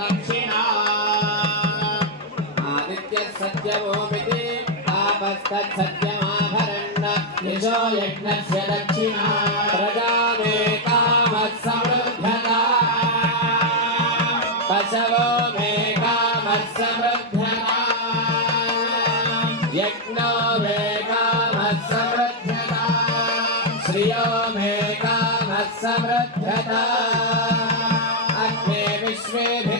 దక్షిణా ఆదిత్య సత్యమోమితి తాపస్తత్సత్యమాభరణ నిజో యజ్ఞస్య దక్షిణా ప్రజామే కామత్ సమృద్ధత పశవో మే కామత్ సమృద్ధత యజ్ఞో అగ్నే విశ్వేభి